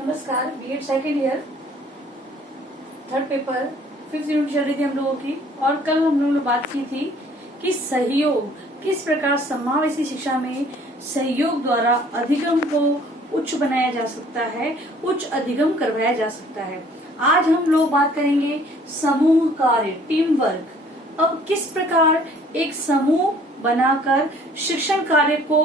नमस्कार। BEd second year third paper 5th unit चल रही थी हम लोगों की, और कल हम लोगों ने बात की थी कि सहयोग किस प्रकार समावेशी शिक्षा में सहयोग द्वारा अधिगम को उच्च बनाया जा सकता है, उच्च अधिगम करवाया जा सकता है। आज हम लोग बात करेंगे समूह कार्य, टीम वर्क। अब किस प्रकार एक समूह बनाकर शिक्षण कार्य को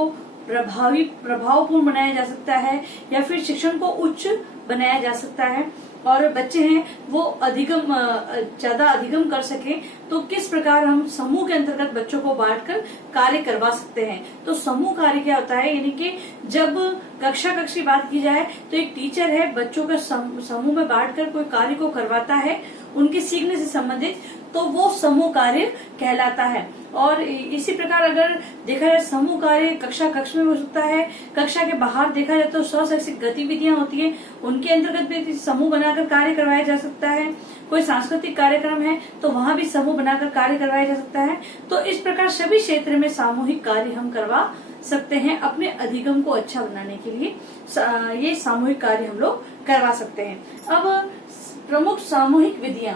प्रभावपूर्ण बनाया जा सकता है या फिर शिक्षण को उच्च बनाया जा सकता है, और बच्चे हैं वो ज्यादा अधिगम कर सके, तो किस प्रकार हम समूह के अंतर्गत बच्चों को बांटकर कार्य करवा सकते हैं। तो समूह कार्य क्या होता है, यानी कि जब कक्षा की बात की जाए तो एक टीचर है, बच्चों का समूह में बांटकर कोई कार्य को करवाता है उनके सीखने से संबंधित, तो वो समूह कार्य कहलाता है। और इसी प्रकार अगर देखा जाए समूह कार्य कक्षा में हो सकता है, कक्षा के बाहर देखा जाए तो स्वशैक्षिक गतिविधियां होती है, उनके अंतर्गत भी समूह बनाकर कार्य करवाया जा सकता है। कोई सांस्कृतिक कार्यक्रम है तो वहां भी समूह बनाकर कार्य करवाया जा सकता है। तो इस प्रकार सभी क्षेत्र में सामूहिक कार्य हम करवा सकते हैं अपने अधिगम को अच्छा बनाने के लिए। ये सामूहिक कार्य हम लोग करवा सकते हैं। अब प्रमुख सामूहिक विधियां,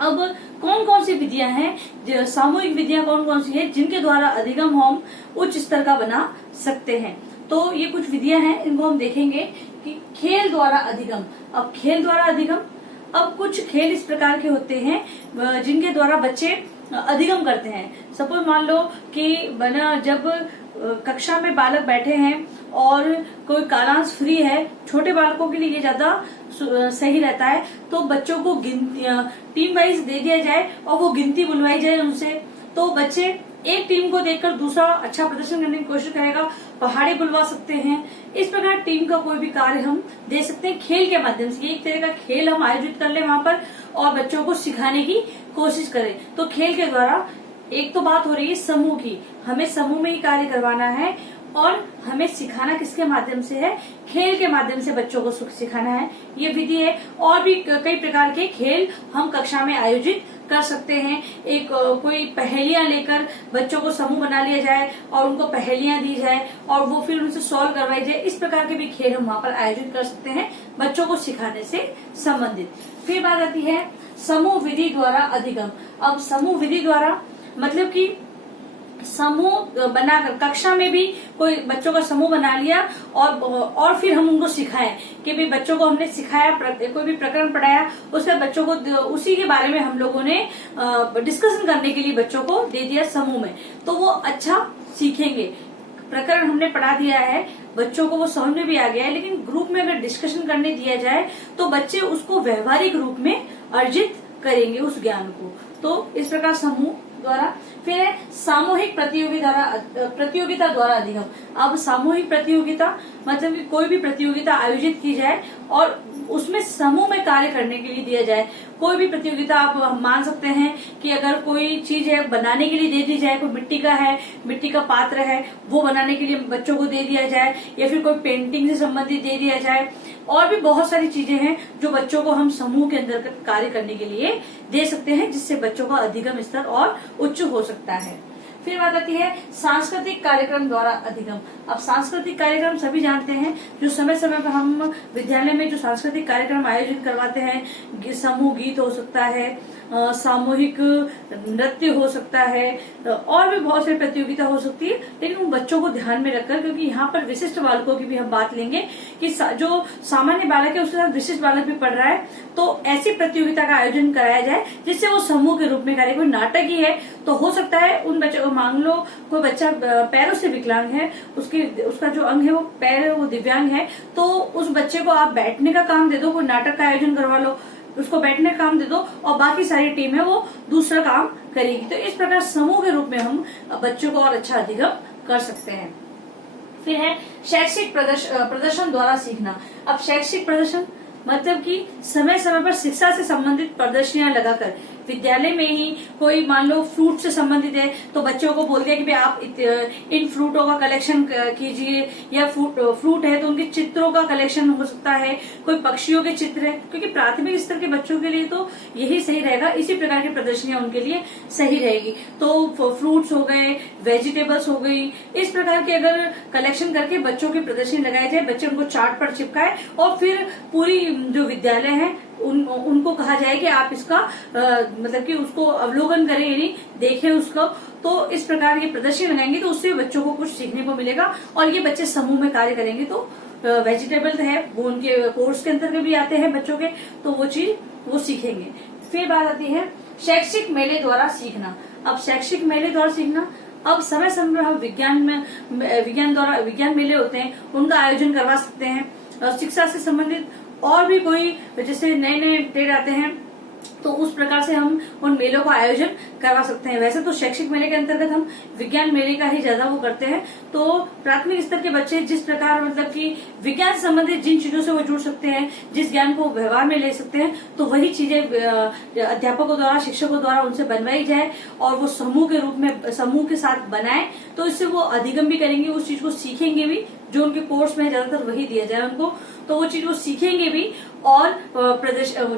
अब कौन कौन सी विधियां हैं, सामूहिक विधियां कौन कौन सी है जिनके द्वारा अधिगम हम उच्च स्तर का बना सकते हैं। तो ये कुछ विधियां हैं, इनको हम देखेंगे कि खेल द्वारा अधिगम। अब खेल द्वारा अधिगम, अब कुछ खेल इस प्रकार के होते हैं जिनके द्वारा बच्चे अधिगम करते हैं। सपोज मान लो कि जब कक्षा में बालक बैठे हैं और कोई कालांश फ्री है, छोटे बालकों के लिए ये ज्यादा सही रहता है, तो बच्चों को टीम वाइज दे दिया जाए और वो गिनती बुलवाई जाए उनसे, तो बच्चे एक टीम को देखकर दूसरा अच्छा प्रदर्शन करने की कोशिश करेगा, पहाड़ी बुलवा सकते हैं। इस प्रकार टीम का कोई भी कार्य हम दे सकते हैं खेल के माध्यम से। एक तरह का खेल हम आयोजित कर ले वहां पर और बच्चों को सिखाने की कोशिश करें। तो खेल के द्वारा एक तो बात हो रही है समूह की, हमें समूह में ही कार्य करवाना है और हमें सिखाना किसके माध्यम से है, खेल के माध्यम से बच्चों को सिखाना है, ये विधि है। और भी कई प्रकार के खेल हम कक्षा में आयोजित कर सकते हैं। एक कोई पहेलियां लेकर बच्चों को समूह बना लिया जाए और उनको पहेलियां दी जाए और वो फिर उनसे सॉल्व करवाई जाए। इस प्रकार के भी खेल हम वहाँ पर आयोजित कर सकते हैं बच्चों को सिखाने से संबंधित। फिर बात आती है समूह विधि द्वारा अधिगम। अब समूह विधि द्वारा मतलब कि समूह बनाकर कक्षा में भी कोई बच्चों का समूह बना लिया और फिर हम उनको सिखाएं कि भाई बच्चों को हमने सिखाया, कोई भी प्रकरण पढ़ाया, उसके बाद बच्चों को उसी के बारे में हम लोगों ने डिस्कशन करने के लिए बच्चों को दे दिया समूह में, तो वो अच्छा सीखेंगे। प्रकरण हमने पढ़ा दिया है, बच्चों को वो समझ में भी आ गया है, लेकिन ग्रुप में अगर डिस्कशन करने दिया जाए तो बच्चे उसको व्यवहारिक रूप में अर्जित करेंगे उस ज्ञान को। तो इस प्रकार समूह द्वारा। फिर है सामूहिक प्रतियोगिता द्वारा अधिगम। अब सामूहिक प्रतियोगिता मतलब कि कोई भी प्रतियोगिता आयोजित की जाए और उसमें समूह में कार्य करने के लिए दिया जाए। कोई भी प्रतियोगिता आप मान सकते हैं कि अगर कोई चीज है बनाने के लिए दे दी जाए, कोई मिट्टी का पात्र है वो बनाने के लिए बच्चों को दे दिया जाए, या फिर कोई पेंटिंग से संबंधित दे दिया जाए। और भी बहुत सारी चीजें हैं जो बच्चों को हम समूह के अंतर्गत कार्य करने के लिए दे सकते हैं, जिससे बच्चों का अधिगम स्तर और उच्च हो सकता है। फिर बात आती है सांस्कृतिक कार्यक्रम द्वारा अधिगम। अब सांस्कृतिक कार्यक्रम सभी जानते हैं, जो समय समय पर हम विद्यालय में जो सांस्कृतिक कार्यक्रम आयोजित करवाते हैं, समूह गीत हो सकता है, सामूहिक नृत्य हो सकता है, और भी बहुत सारी प्रतियोगिता हो सकती है, लेकिन उन बच्चों को ध्यान में रखकर, क्योंकि यहाँ पर विशिष्ट बालकों की भी हम बात लेंगे कि जो सामान्य बालक है उसके साथ विशिष्ट बालक भी पढ़ रहा है, तो ऐसी प्रतियोगिता का आयोजन कराया जाए जिससे वो समूह के रूप में कार्य। कोई नाटक ही है तो हो सकता है उन बच्चों, मान लो कोई बच्चा पैरों से विकलांग है, उसका जो अंग है वो पैर है, वो दिव्यांग है, तो उस बच्चे को आप बैठने का काम दे दो, कोई नाटक का आयोजन करवा लो, उसको बैठने का काम दे दो और बाकी सारी टीम है वो दूसरा काम करेगी। तो इस प्रकार समूह के रूप में हम बच्चों को और अच्छा अधिगम कर सकते हैं। फिर है शैक्षिक प्रदर्शन द्वारा सीखना। अब शैक्षिक प्रदर्शन मतलब कि समय समय पर शिक्षा से संबंधित प्रदर्शनियां लगाकर विद्यालय में ही कोई मान लो फ्रूट से संबंधित है तो बच्चों को बोल दिया कि भाई आप इन फ्रूटों का कलेक्शन कीजिए, या फ्रूट है तो उनके चित्रों का कलेक्शन हो सकता है, कोई पक्षियों के चित्र है, क्योंकि प्राथमिक स्तर के बच्चों के लिए तो यही सही रहेगा, इसी प्रकार की प्रदर्शनियां उनके लिए सही रहेगी। तो फ्रूट्स हो गए, वेजिटेबल्स हो गई, इस प्रकार के अगर कलेक्शन करके बच्चों की प्रदर्शनी लगाई जाए, बच्चे उनको चार्ट पर चिपकाए और फिर पूरी जो विद्यालय है उनको कहा जाए कि आप इसका मतलब कि उसको अवलोकन करें, यानी देखें उसको। तो इस प्रकार की प्रदर्शनी लगाएंगे तो उससे बच्चों को कुछ सीखने को मिलेगा, और ये बच्चे समूह में कार्य करेंगे तो वेजिटेबल है वो उनके कोर्स के अंतर्गत भी आते हैं बच्चों के, तो वो चीज वो सीखेंगे। फिर बात आती है शैक्षिक मेले द्वारा सीखना। अब शैक्षिक मेले द्वारा सीखना, अब समय समय पर हम विज्ञान मेले होते हैं उनका आयोजन करवा सकते हैं। शिक्षा से संबंधित और भी कोई जैसे नए नए ट्रेड आते हैं तो उस प्रकार से हम उन मेलों का आयोजन करवा सकते हैं। वैसे तो शैक्षिक मेले के अंतर्गत हम विज्ञान मेले का ही ज्यादा वो करते हैं। तो प्राथमिक स्तर के बच्चे जिस प्रकार मतलब कि विज्ञान से संबंधित जिन चीजों से वो जुड़ सकते हैं, जिस ज्ञान को व्यवहार में ले सकते हैं, तो वही चीजें अध्यापकों द्वारा, शिक्षकों द्वारा उनसे बनवाई जाए और वो समूह के रूप में समूह के साथ बनाए, तो इससे वो अधिगम भी करेंगे, उस चीज को सीखेंगे भी जो उनके कोर्स में ज्यादातर वही दिया जाए उनको, तो वो चीज वो सीखेंगे भी और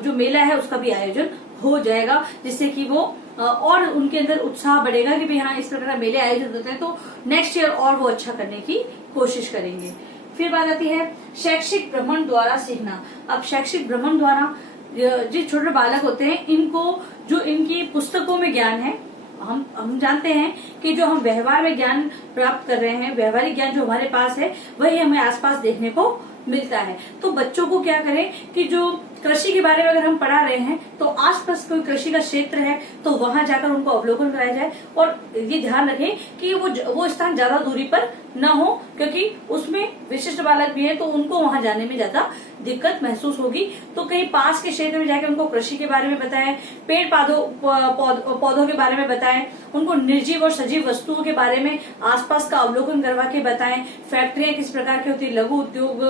जो मेला है उसका भी आयोजन हो जाएगा, जिससे कि वो और उनके अंदर उत्साह बढ़ेगा कि भाई हाँ इस प्रकार मेले आयोजित होते हैं तो नेक्स्ट ईयर और वो अच्छा करने की कोशिश करेंगे। फिर बात आती है शैक्षिक भ्रमण द्वारा सीखना। अब शैक्षिक भ्रमण द्वारा जो छोटे बालक होते हैं इनको जो इनकी पुस्तकों में ज्ञान है, हम जानते हैं कि जो हम व्यवहार में ज्ञान प्राप्त कर रहे हैं, व्यवहारिक ज्ञान जो हमारे पास है वही हमें आसपास देखने को मिलता है। तो बच्चों को क्या करें कि जो कृषि के बारे में अगर हम पढ़ा रहे हैं तो आसपास कोई कृषि का क्षेत्र है तो वहां जाकर उनको अवलोकन कराया जाए, और ये ध्यान रखें कि वो स्थान ज्यादा दूरी पर न हो, क्योंकि उसमें विशिष्ट बालक भी है तो उनको वहां जाने में ज्यादा दिक्कत महसूस होगी। तो कहीं पास के क्षेत्र में जाकर उनको कृषि के बारे में बताएं, पेड़ पौधों के बारे में बताएं, उनको निर्जीव और सजीव वस्तुओं के बारे में आसपास का अवलोकन करवा के बताएं, फैक्ट्रियां किस प्रकार की होती है, लघु उद्योग,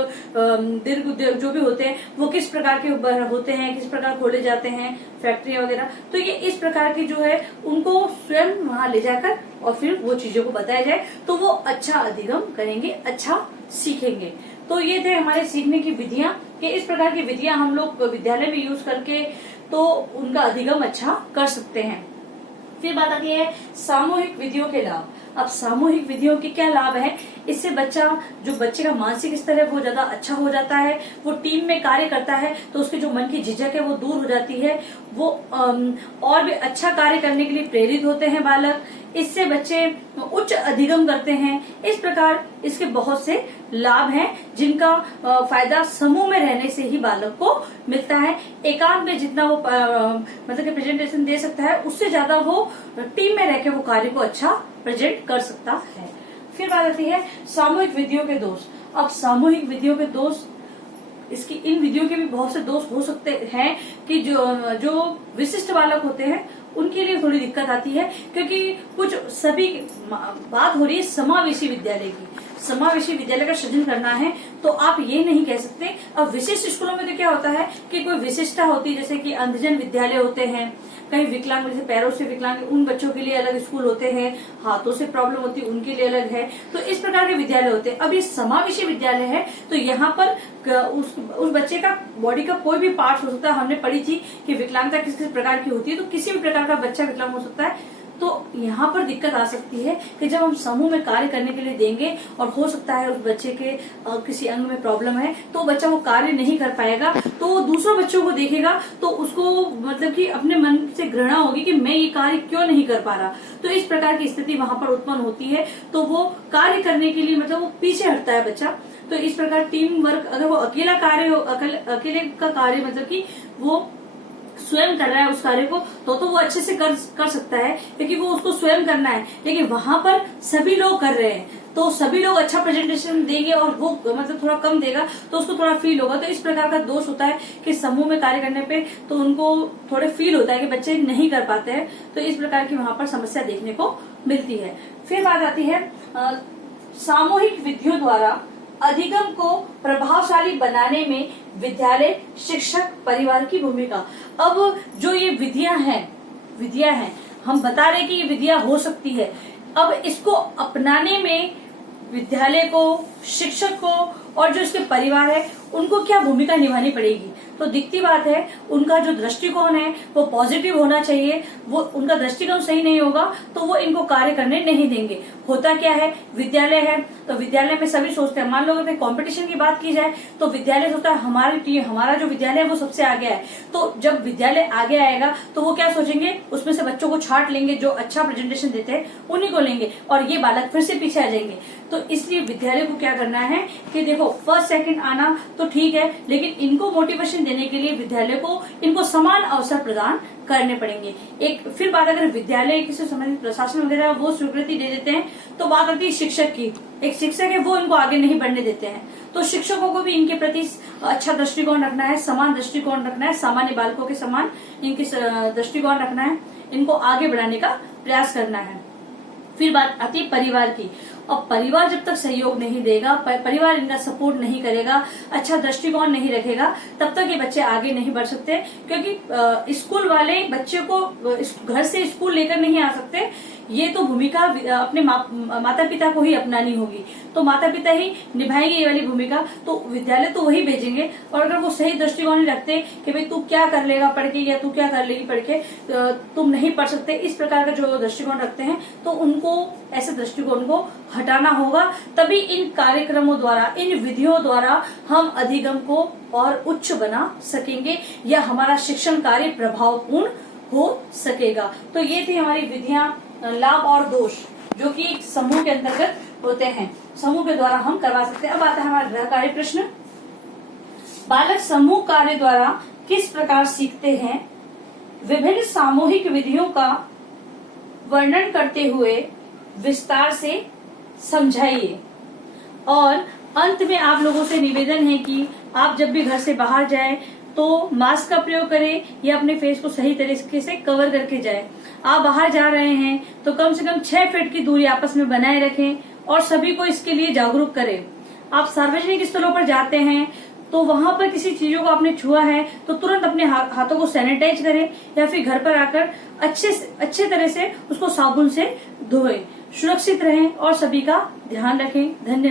दीर्घ उद्योग जो भी होते हैं वो किस प्रकार के होते हैं, किस प्रकार खोले जाते हैं फैक्ट्रियां वगैरह। तो ये इस प्रकार की जो है उनको स्वयं वहां ले जाकर और फिर वो चीजों को बताया जाए तो वो अच्छा अधिगम करेंगे, अच्छा सीखेंगे। तो ये थे हमारे सीखने की विधियां कि इस प्रकार की विधियां हम लोग विद्यालय में यूज करके तो उनका अधिगम अच्छा कर सकते हैं। फिर बात आती है सामूहिक विधियों के लाभ। अब सामूहिक विधियों के क्या लाभ है? इससे बच्चे का मानसिक स्तर है वो ज्यादा अच्छा हो जाता है, वो टीम में कार्य करता है तो उसके जो मन की झिझक है वो दूर हो जाती है, वो और भी अच्छा कार्य करने के लिए प्रेरित होते हैं बालक, इससे बच्चे उच्च अधिगम करते हैं। इस प्रकार इसके बहुत से लाभ हैं जिनका फायदा समूह में रहने से ही बालक को मिलता है। एकांत में जितना वो मतलब कि प्रेजेंटेशन दे सकता है उससे ज्यादा वो टीम में रह के वो कार्य को अच्छा प्रेजेंट कर सकता है। फिर बात आती है सामूहिक विधियों के दोष। अब सामूहिक विधियों के दोष, इन विधियों के भी बहुत से दोष हो सकते हैं कि जो विशिष्ट बालक होते हैं उनके लिए थोड़ी दिक्कत आती है, क्योंकि कुछ सभी बात हो रही है समावेशी विद्यालय की। समावेशी विद्यालय का सृजन करना है तो आप ये नहीं कह सकते। अब विशिष्ट स्कूलों में तो क्या होता है कि कोई विशिष्टता होती है, जैसे कि अंधजन विद्यालय होते हैं, कहीं विकलांग जैसे पैरों से विकलांग उन बच्चों के लिए अलग स्कूल होते हैं, हाथों से प्रॉब्लम होती है उनके लिए अलग है। तो इस प्रकार के विद्यालय होते हैं। अब ये समावेशी विद्यालय है तो यहाँ पर उस बच्चे का बॉडी का कोई भी पार्ट हो सकता है। हमने पढ़ी थी कि विकलांगता किस किस प्रकार की होती है, तो किसी भी प्रकार का बच्चा विकलांग हो सकता है। तो यहाँ पर दिक्कत आ सकती है कि जब हम समूह में कार्य करने के लिए देंगे और हो सकता है उस बच्चे के किसी अंग में प्रॉब्लम है तो बच्चा वो कार्य नहीं कर पाएगा, तो वो दूसरों बच्चों को देखेगा तो उसको मतलब कि अपने मन से घृणा होगी कि मैं ये कार्य क्यों नहीं कर पा रहा। तो इस प्रकार की स्थिति वहां पर उत्पन्न होती है, तो वो कार्य करने के लिए मतलब वो पीछे हटता है बच्चा। तो इस प्रकार टीम वर्क, अगर वो अकेला कार्य हो, अकेले का कार्य मतलब कि वो स्वयं कर रहा है उस कार्य को तो वो अच्छे से कर सकता है, क्योंकि वो उसको स्वयं करना है। लेकिन वहां पर सभी लोग कर रहे हैं तो सभी लोग अच्छा प्रेजेंटेशन देंगे और वो मतलब थोड़ा कम देगा तो उसको थोड़ा फील होगा। तो इस प्रकार का दोष होता है कि समूह में कार्य करने पे तो उनको थोड़े फील होता है कि बच्चे नहीं कर पाते हैं। तो इस प्रकार की वहां पर समस्या देखने को मिलती है। फिर बात आती है सामूहिक विधियों द्वारा अधिगम को प्रभावशाली बनाने में विद्यालय, शिक्षक, परिवार की भूमिका। अब जो ये विधियां हैं विद्या है, हम बता रहे कि ये विद्या हो सकती है। अब इसको अपनाने में विद्यालय को, शिक्षक को और जो इसके परिवार है उनको क्या भूमिका निभानी पड़ेगी। तो दिखती बात है, उनका जो दृष्टिकोण है वो पॉजिटिव होना चाहिए। वो उनका दृष्टिकोण सही नहीं होगा तो वो इनको कार्य करने नहीं देंगे। होता क्या है, विद्यालय है तो विद्यालय में सभी सोचते हैं, मान लो अगर कंपटीशन की बात की जाए तो विद्यालय सोचता है हमारा जो विद्यालय है वो सबसे आगे है। तो जब विद्यालय आगे आएगा तो वो क्या सोचेंगे, उसमें से बच्चों को छांट लेंगे, जो अच्छा प्रेजेंटेशन देते हैं उन्हीं को लेंगे और ये बालक फिर से पीछे आ जाएंगे। तो इसलिए विद्यालय को क्या करना है कि देखो फर्स्ट सेकंड आना तो ठीक है, लेकिन इनको मोटिवेशन देने के लिए विद्यालय को इनको समान अवसर प्रदान करने पड़ेंगे। एक फिर बात, अगर विद्यालय किसी संबंधित प्रशासन वगैरह वो स्वीकृति दे देते हैं तो बात आती है शिक्षक की। एक शिक्षक है वो इनको आगे नहीं बढ़ने देते हैं, तो शिक्षकों को भी इनके प्रति अच्छा दृष्टिकोण रखना है, समान दृष्टिकोण रखना है, सामान्य बालकों के समान इनकी दृष्टिकोण रखना है, इनको आगे बढ़ाने का प्रयास करना है। फिर बात आती है परिवार की। और परिवार जब तक सहयोग नहीं देगा, परिवार इनका सपोर्ट नहीं करेगा, अच्छा दृष्टिकोण नहीं रखेगा, तब तक ये बच्चे आगे नहीं बढ़ सकते। क्योंकि स्कूल वाले बच्चे को घर से स्कूल लेकर नहीं आ सकते, ये तो भूमिका अपने माता पिता को ही अपनानी होगी। तो माता पिता ही निभाएंगे ये वाली भूमिका, तो विद्यालय तो वही भेजेंगे। और अगर वो सही दृष्टिकोण नहीं रखते कि भाई तू क्या कर लेगा पढ़ के या तू क्या कर लेगी पढ़ के, तुम नहीं पढ़ सकते, इस प्रकार का जो दृष्टिकोण रखते हैं, तो उनको ऐसे दृष्टिकोण को हटाना होगा। तभी इन कार्यक्रमों द्वारा, इन विधियों द्वारा हम अधिगम को और उच्च बना सकेंगे या हमारा शिक्षण कार्य प्रभावपूर्ण हो सकेगा। तो ये थी हमारी विधियां, लाभ और दोष, जो कि एक समूह के अंतर्गत होते हैं, समूह के द्वारा हम करवा सकते हैं। अब आता है हमारा गृह कार्य प्रश्न। बालक समूह कार्य द्वारा किस प्रकार सीखते हैं? विभिन्न सामूहिक विधियों का वर्णन करते हुए विस्तार से समझाइए। और अंत में आप लोगों से निवेदन है कि आप जब भी घर से बाहर जाएं तो मास्क का प्रयोग करें या अपने फेस को सही तरीके से कवर करके जाएं। आप बाहर जा रहे हैं तो कम से कम 6 फीट की दूरी आपस में बनाए रखें और सभी को इसके लिए जागरूक करें। आप सार्वजनिक स्थलों पर जाते हैं तो वहां पर किसी चीजों को आपने छुआ है तो तुरंत अपने हाथों को सैनिटाइज करें या फिर घर पर आकर अच्छे तरह से उसको साबुन से धोएं। सुरक्षित रहें और सभी का ध्यान रखें। धन्यवाद।